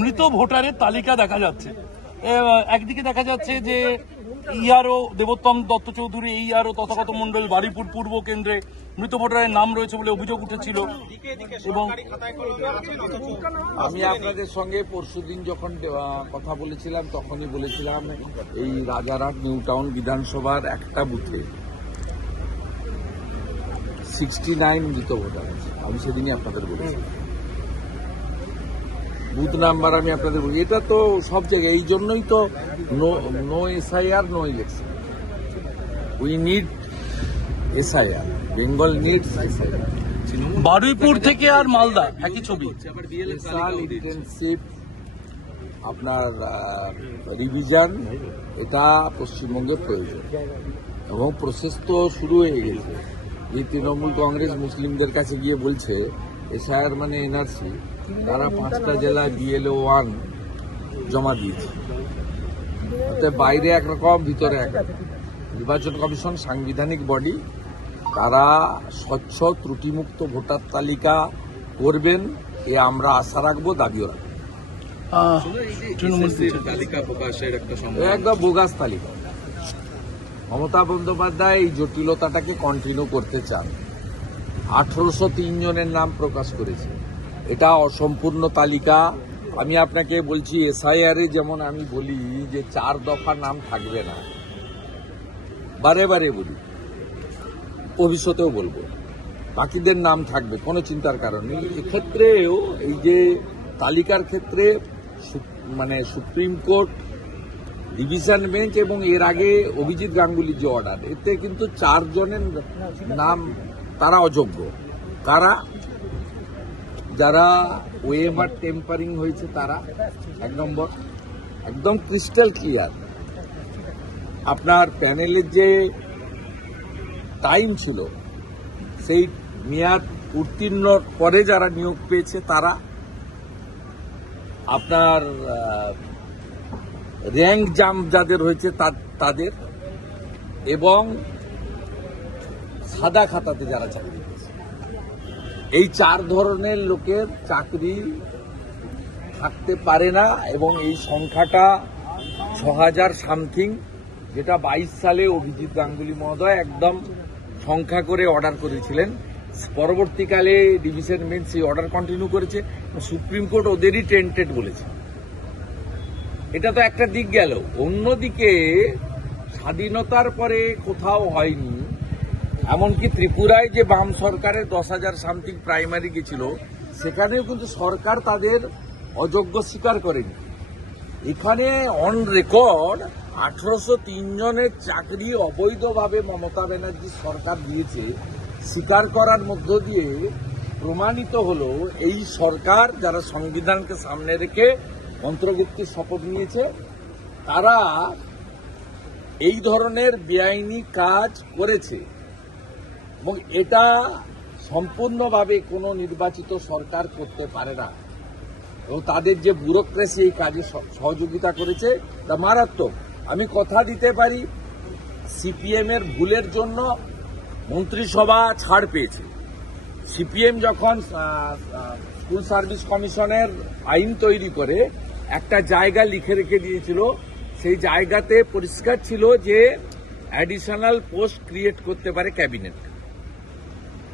মৃত ভোটারের তালিকা দেখা যাচ্ছে। একদিকে দেখা যাচ্ছে যে ইআরও দেবোত্তম দত্ত চৌধুরী, ইআরও তথাগত মণ্ডল বারুইপুর পূর্ব কেন্দ্রে মৃত ভোটারের নাম রয়েছে বলে অভিযোগ উঠেছিল। এবং আমি আপনাদের সঙ্গে পরশুদিন যখন কথা বলেছিলাম তখনই বলেছিলাম এই রাজারহাট নিউ টাউন বিধানসভার একটা বুথে 69 মৃত ভোটার আছে। আমি সেদিনই আপনাদের বলেছি, বুথ নাম্বার আমি আপনাদের বলি। এটা তো সব জায়গায়, এই জন্যই তো no SIR no election. We need SIR, Bengal needs SIR. Baruipur থেকে আর মালদা একই ছবি, স্পেশাল ইন্টেনসিভ আপনার রিভিশন, এটা পশ্চিমবঙ্গে প্রয়োজন এবং প্রসেস তো শুরু হয়ে গেছে। যে তৃণমূল কংগ্রেস মুসলিমদের কাছে গিয়ে বলছে এসআইআর মানে এনআরসি, তারা 5টা জেলায় বিএলও 1 জমা দিয়েছে। অর্থাৎ বাইরে একরকম ভিতরে একরকম। নির্বাচন কমিশন সাংবিধানিক বডি, তারা স্বচ্ছ ত্রুটিমুক্ত ভোটার তালিকা করবেন, এ আমরা আশা রাখবো, দাবিও রাখবো। একদম বোগাস তালিকা। মমতা বন্দ্যোপাধ্যায় এই জটিলতাটাকে কন্টিনিউ করতে চান। 1803 জনের নাম প্রকাশ করেছে, এটা অসম্পূর্ণ তালিকা। আমি আপনাকে বলছি এসআইআর যেমন আমি বলি যে 4 দফা নাম থাকবে না, বারে বারে বলি, ভবিষ্যতেও বলবো, বাকিদের নাম থাকবে, কোনো চিন্তার কারণ নেই। এক্ষেত্রেও এই যে তালিকার ক্ষেত্রে মানে সুপ্রিম কোর্ট, ডিভিশন বেঞ্চ এবং এর আগে অভিজিৎ গাঙ্গুলির যে অর্ডার, এতে কিন্তু 4 জনের নাম তারা অযোগ্য। কারা? যারা ওএমআর টেম্পারিং হয়েছে তারা 1 নম্বর, একদম ক্রিস্টাল ক্লিয়ার। আপনার প্যানেলের যে টাইম ছিল সেই মেয়াদ উত্তীর্ণর পরে যারা নিয়োগ পেয়েছে তারা, আপনার র্যাঙ্ক জাম্প যাদের হয়েছে তাদের, এবং সাদা খাতাতে যারা চাকরি পেয়েছে, এই 4 ধরনের লোকের চাকরি থাকতে পারে না। এবং এই সংখ্যাটা 6000 সামথিং, যেটা 22 সালে অভিজিৎ গাঙ্গুলি মহোদয় একদম সংখ্যা করে অর্ডার করেছিলেন। পরবর্তীকালে ডিভিশন বেঞ্চ সেই অর্ডার কন্টিনিউ করেছে, সুপ্রিম কোর্ট ওদেরই টেন্টেড বলেছে। এটা তো একটা দিক গেল। অন্যদিকে স্বাধীনতার পরে কোথাও হয়নি, এমনকি ত্রিপুরায় যে বাম সরকারের 10,000 সামথিং প্রাইমারি গেছিল, সেখানেও কিন্তু সরকার তাদের অযোগ্য স্বীকার করেনি। এখানে অন রেকর্ড 1803 জনের চাকরি অবৈধভাবে মমতা ব্যানার্জি সরকার দিয়েছে, স্বীকার করার মধ্য দিয়ে প্রমাণিত হলো এই সরকার, যারা সংবিধানকে সামনে রেখে অন্তর্ভুক্তির শপথ নিয়েছে, তারা এই ধরনের বেআইনি কাজ করেছে। এবং এটা সম্পূর্ণভাবে কোনো নির্বাচিত সরকার করতে পারে না। এবং তাদের যে ব্যুরোক্রেসি এই কাজে সহযোগিতা করেছে তা মারাত্মক। আমি কথা দিতে পারি, সিপিএম এর ভুলের জন্য মন্ত্রিসভা ছাড় পেয়েছে। সিপিএম যখন স্কুল সার্ভিস কমিশনের আইন তৈরি করে একটা জায়গা লিখে রেখে দিয়েছিল, সেই জায়গাতে পরিষ্কার ছিল যে অ্যাডিশনাল পোস্ট ক্রিয়েট করতে পারে ক্যাবিনেট,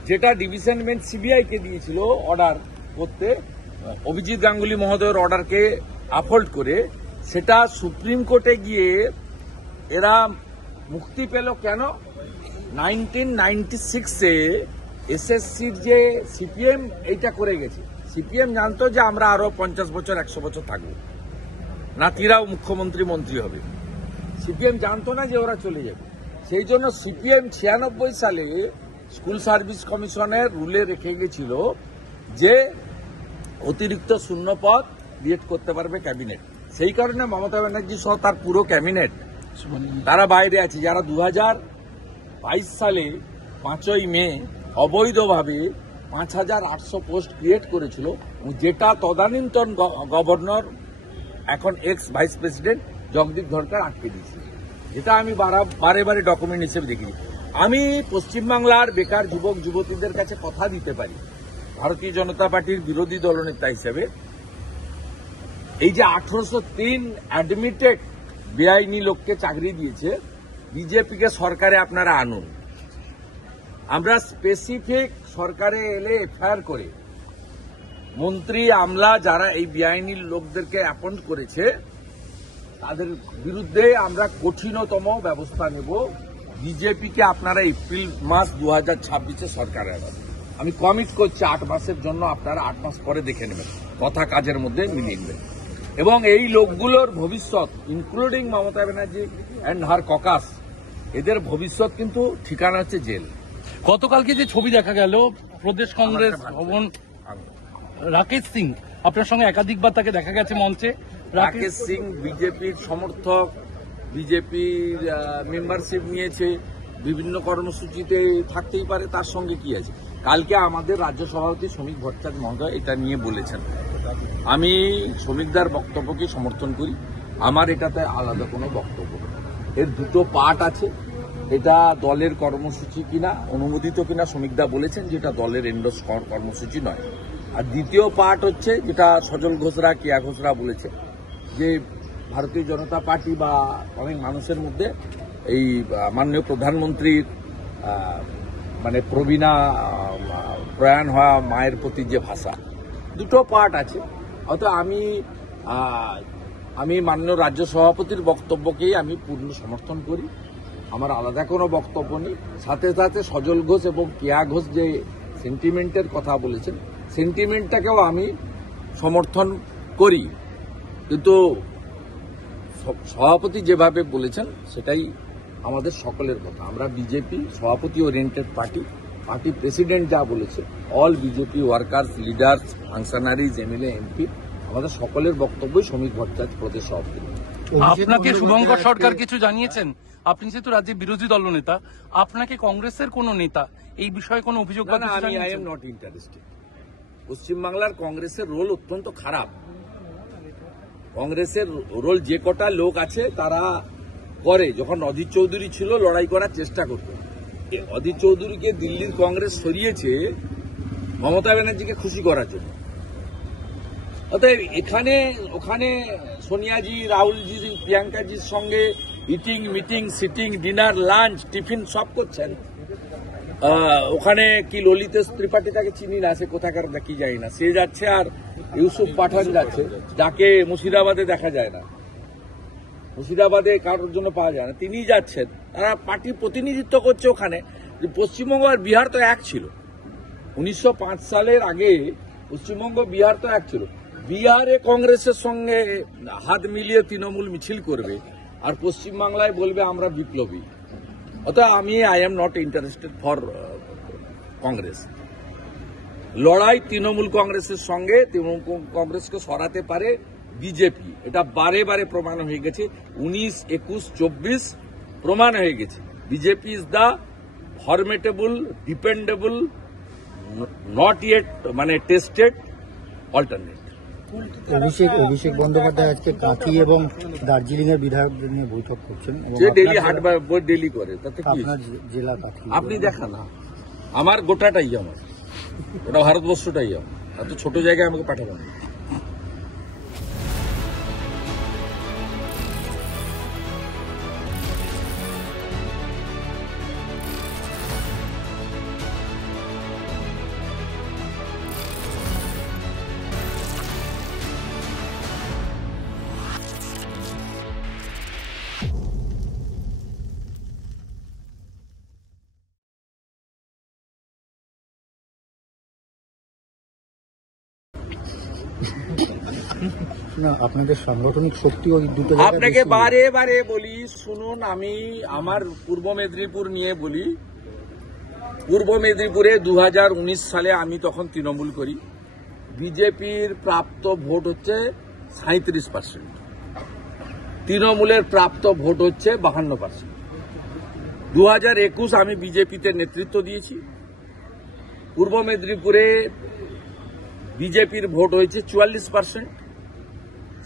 যেটা ডিভিশন বেঞ্চ সিবিআইকে দিয়েছিল অর্ডার করতে, অভিজিৎ গাঙ্গুলি মহোদয়ের অর্ডারকে আপহোল্ড করে। সেটা সুপ্রিম কোর্টে গিয়ে এরা মুক্তি পেল কেন? 1996-এ এসএসসির যে সিপিএম এইটা করে গেছে, সিপিএম জানতো যে আমরা আরো 50 বছর 100 বছর থাকবো, নাতিরাও মুখ্যমন্ত্রী মন্ত্রী হবে। সিপিএম জানতো না যে ওরা চলে যাবে। সেই জন্য সিপিএম 96 সালে স্কুল সার্ভিস কমিশনের রুলে রেখে গেছিল যে অতিরিক্ত শূন্য পদ ক্রিয়েট করতে পারবে ক্যাবিনেট। সেই কারণে মমতা ব্যানার্জি সহ তার পুরো ক্যাবিনেট তারা বাইরে আছে, যারা 2022 সালে 5ই মে অবৈধভাবে 5800 পোস্ট ক্রিয়েট করেছিল, যেটা তদানীন্তন গভর্নর, এখন x vice president Jagdeep Dhankhar আটকে দিয়েছে। এটা আমি বারে বারে ডকুমেন্ট হিসেবে দেখি। আমি পশ্চিমবাংলার বেকার যুবক যুবতীদের কাছে কথা দিতে পারি, ভারতীয় জনতা পার্টির বিরোধী দলনেতা হিসেবে, এই যে 1803 অ্যাডমিটেড বেআইনি লোককে চাকরি দিয়েছে, বিজেপিকে সরকারে আপনারা আনুন। আমরা স্পেসিফিক সরকারে এলে এফআইআর করে মন্ত্রী আমলা যারা এই বেআইনি লোকদেরকে অ্যাপয়েন্ট করেছে তাদের বিরুদ্ধে আমরা কঠিনতম ব্যবস্থা নেব। বিজেপিকে আপনারা এপ্রিল মাস 2026 সরকারে আনবেন। আমি কমিট করছি 8 মাসের জন্য, আপনারা 8 মাস পরে দেখে নেবেন, কথা কাজের মধ্যে মিলিয়ে নেবেন। এবং এই লোকগুলোর ভবিষ্যৎ, including Mamata Banerjee and her caucus, এদের ভবিষ্যৎ কিন্তু ঠিকানা হচ্ছে জেল। গতকালকে যে ছবি দেখা গেল প্রদেশ কংগ্রেস ভবন, রাকেশ সিং আপনার সঙ্গে একাধিকবার তাকে দেখা গেছে মঞ্চে। রাকেশ সিং বিজেপির সমর্থক, বিজেপির মেম্বারশিপ নিয়েছে, বিভিন্ন কর্মসূচিতে থাকতেই পারে, তার সঙ্গে কি আছে। কালকে আমাদের রাজ্য সভাপতি শ্রমিক ভট্টাচার্য মহোদয় এটা নিয়ে বলেছেন। আমি শ্রমিকদার বক্তব্যকে সমর্থন করি, আমার এটাতে আলাদা কোনো বক্তব্য নেই। এর দুটো পার্ট আছে, এটা দলের কর্মসূচি কিনা, অনুমোদিত কিনা শ্রমিকদা বলেছেন যে এটা দলের এন্ডোর্স কর্মসূচি নয়। আর দ্বিতীয় পার্ট হচ্ছে যেটা সজল ঘোষরা, কেয়া ঘোষরা বলেছে যে ভারতীয় জনতা পার্টি বা অনেক মানুষের মধ্যে এই মাননীয় প্রধানমন্ত্রীর মানে প্রবীণা প্রয়াণ হওয়া মায়ের প্রতি যে ভাষা, দুটো পার্ট আছে। হয়তো আমি মাননীয় রাজ্য সভাপতির বক্তব্যকেই আমি পূর্ণ সমর্থন করি, আমার আলাদা কোনো বক্তব্য নেই। সাথে সাথে সজল ঘোষ এবং কেয়া ঘোষ যে সেন্টিমেন্টের কথা বলেছেন, সেন্টিমেন্টটাকেও আমি সমর্থন করি, কিন্তু সভাপতি যেভাবে বলেছেন সেটাই আমাদের সকলের কথা। আমরা বিজেপি সভাপতি ওরিয়েন্টেড পার্টি, পার্টি প্রেসিডেন্ট যা বলেছে, all BJP workers, leaders, functionaries, MLA, MP, আমাদের সকলের বক্তব্যই শ্রমিক ভট্টাচার্য প্রদেশ সভাপতি। আপনাকে শুভঙ্কর সরকার কিছু জানিয়েছেন? আপনি যেহেতু রাজ্যের বিরোধী দলনেতা, আপনাকে কংগ্রেসের কোন নেতা এই বিষয়ে কোনো অভিযোগ? আমি আই এম নট ইন্টারেস্টেড। পশ্চিমবাংলার কংগ্রেসের রোল অত্যন্ত খারাপ। কংগ্রেসের রোল যে কটা লোক আছে তারা করে, যখন অধীর চৌধুরী ছিল লড়াই করার চেষ্টা করত। অধীর চৌধুরীকে দিল্লির কংগ্রেস সরিয়েছে মমতা ব্যানার্জিকে খুশি করার জন্য। অতএব এখানে ওখানে সোনিয়াজি, রাহুলজি, প্রিয়াঙ্কাজির সঙ্গে eating, meeting, sitting, dinner, lunch, tiffin সব করছেন। ওখানে কি ললিতেশ ত্রিপাঠী, তাকে চিনি না, সে কোথাকার কি যাই না, সে যাচ্ছে, আর ইউসুফ পাঠান যাচ্ছে, যাকে মুর্শিদাবাদে দেখা যায় না, মুর্শিদাবাদে কারোর জন্য পাওয়া যায় না, তিনি যাচ্ছেন। তারা পার্টি প্রতিনিধিত্ব করছে ওখানে। পশ্চিমবঙ্গ আর বিহার তো এক ছিল, 1905 সালের আগে পশ্চিমবঙ্গ বিহার তো এক ছিল। বিহারে কংগ্রেসের সঙ্গে হাত মিলিয়ে তৃণমূল মিছিল করবে, আর পশ্চিমবাংলায় বলবে আমরা বিপ্লবী। অতএব I am not interested for Congress. লড়াই তৃণমূল কংগ্রেসের সঙ্গে, তৃণমূল কংগ্রেসকে সরাতে পারে বিজেপি, এটা বারে বারে প্রমাণ হয়ে গেছে। 19, 21, 24 প্রমাণ হয়ে গেছে। BJP is the ফরমেটেবল, dependable, not yet মানে টেস্টেড অল্টারনেট। অভিষেক বন্দ্যোপাধ্যায় আজকে কাঁথি এবং দার্জিলিং এর বিধায়কদের নিয়ে বৈঠক করছেন। যে ডেলি হাট ডেলি করে, তাতে কি জেলা কাঁথি আপনি দেখান না, আমার গোটাটাই আমার, ওটা ভারতবর্ষটাই আমার, এত ছোট জায়গায় আমাকে পাঠাবেন। না, আপনাদের সাংগঠনিক শক্তি ওই দুটো আপনাকে বারে বারে বলি, শুনুন, আমি আমার পূর্ব মেদিনীপুর নিয়ে বলি। পূর্ব মেদিনীপুরে 2019 সালে আমি তখন তৃণমূল করি, বিজেপির প্রাপ্ত ভোট হচ্ছে 37%, তৃণমূলের প্রাপ্ত ভোট হচ্ছে 52%। 2021 আমি বিজেপিতে নেতৃত্ব দিয়েছি। পূর্ব মেদিনীপুরে বিজেপির ভোট হয়েছে 44%,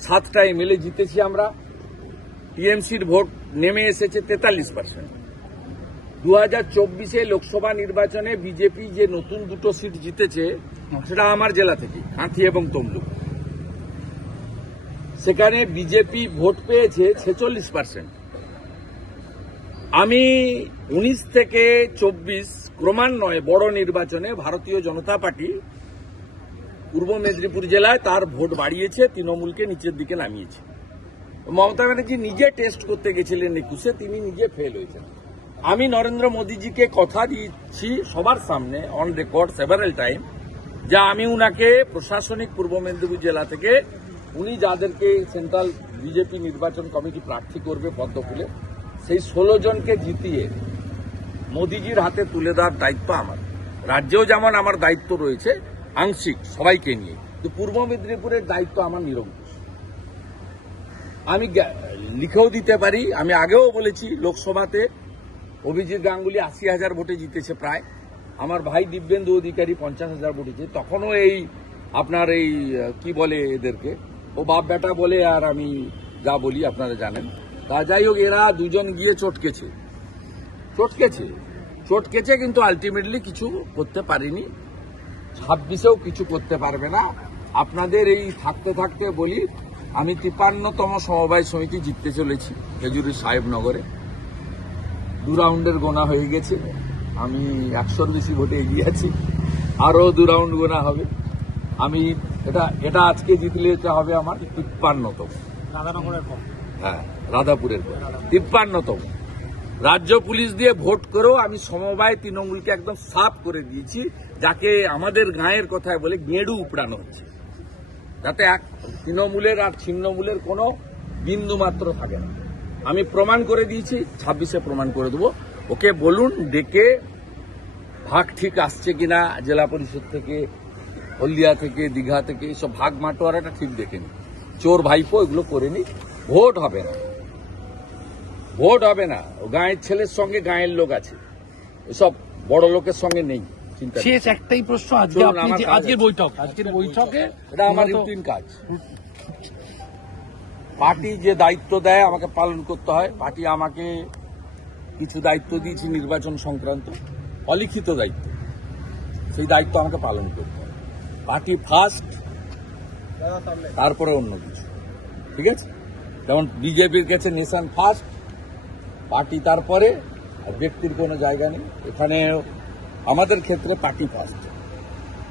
7টা এমএলএ জিতেছি আমরা। টিএমসির ভোট নেমে এসেছে 43%। 2024 লোকসভা নির্বাচনে বিজেপি যে নতুন 2টো সিট জিতেছে সেটা আমার জেলা থেকে, কাঁথি এবং তমলুক। সেখানে বিজেপি ভোট পেয়েছে 46%। আমি 19 থেকে 24 ক্রমান্বয়ে বড় নির্বাচনে ভারতীয় জনতা পার্টি পূর্ব মেদিনীপুর জেলায় তার ভোট বাড়িয়েছে, তৃণমূলকে নিচের দিকে নামিয়েছে। মমতা ব্যানার্জি নিজে টেস্ট করতে গেছিলেন 21-এ, তিনি নিজে ফেল হয়েছেন। আমি নরেন্দ্র মোদীজিকে কথা দিচ্ছি সবার সামনে অন রেকর্ড সেভারাল টাইম, যা আমি উনাকে প্রশাসনিক পূর্ব মেদিনীপুর জেলা থেকে উনি যাদেরকে সেন্ট্রাল বিজেপি নির্বাচন কমিটি প্রার্থী করবে পদ্মফুলে, সেই 16 জনকে জিতিয়ে মোদীজির হাতে তুলে দেওয়ার দায়িত্ব আমার। রাজ্যেও যেমন আমার দায়িত্ব রয়েছে আংশিক সবাইকে নিয়ে, কিন্তু পূর্ব মেদিনীপুরের দায়িত্ব আমার নিরঙ্কুশ। আমি লিখেও দিতে পারি, আমি আগেও বলেছি লোকসভাতে অভিজিৎ গাঙ্গুলি 80,000 ভোটে জিতেছে প্রায়, আমার ভাই দিব্যেন্দু অধিকারী 50,000 ভোটে জিতেছে। তখনও এই আপনার এই কি বলে এদেরকে, ও বাপ বেটা বলে, আর আমি যা বলি আপনারা জানেন। তা যাই হোক, এরা দুজন গিয়ে চটকেছে কিন্তু আলটিমেটলি কিছু করতে পারিনি। 26-এও কিছু করতে পারবে না। আপনাদের এই থাকতে থাকতে বলি, আমি 53তম সমবায় সমিতি জিততে চলেছি খেজুরি সাহেবনগরে। 2 রাউন্ডের গোনা হয়ে গেছে, আমি 100-র বেশি ভোটে এগিয়ে আছি, আরো 2 রাউন্ড গোনা হবে। আমি এটা আজকে জিতলে হবে আমার 53তম, হ্যাঁ রাধাপুরের পর 53তম। রাজ্য পুলিশ দিয়ে ভোট করেও আমি সমবায় তৃণমূলকে একদম সাফ করে দিয়েছি, যাকে আমাদের গাঁয়ের কথায় বলে গেঁড়ু উপড়ানো হচ্ছে, যাতে এক তৃণমূলের আর ছিন্নমূলের কোনো বিন্দু মাত্র থাকে না। আমি প্রমাণ করে দিয়েছি, 26-এ প্রমাণ করে দেবো। ওকে বলুন ডেকে ভাগ ঠিক আসছে কিনা, জেলা পরিষদ থেকে, হলদিয়া থেকে, দীঘা থেকে, এইসব ভাগ মাটোয়ারাটা ঠিক দেখে নি, চোর ভাইপো এগুলো করে নি। ভোট হবে না। ও গাঁয়ের ছেলের সঙ্গে গাঁয়ের লোক আছে, এসব বড় লোকের সঙ্গে নেই। চিন্তা শেষ একটাই প্রশ্ন, আজকের বৈঠকে এটা আমার রুটিন কাজ। পার্টি যে দায়িত্ব দেয় আমাকে পালন করতে হয়। পার্টি আমাকে কিছু দায়িত্ব দিয়েছে নির্বাচন সংক্রান্ত, অলিখিত দায়িত্ব, সেই দায়িত্ব আমাকে পালন করতে হয়। পার্টি ফার্স্ট, তারপরে অন্য কিছু, ঠিক আছে? যেমন বিজেপির কাছে নেশন ফার্স্ট, পার্টি তারপরে, আর ব্যক্তির কোনো জায়গা নেই এখানে। আমাদের ক্ষেত্রে পার্টি ফার্স্ট।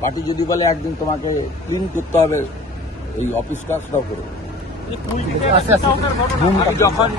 পার্টি যদি বলে একদিন তোমাকে ক্লিন করতে হবে এই অফিসটা, সেটাও করবে। যখন